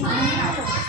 妈妈妈妈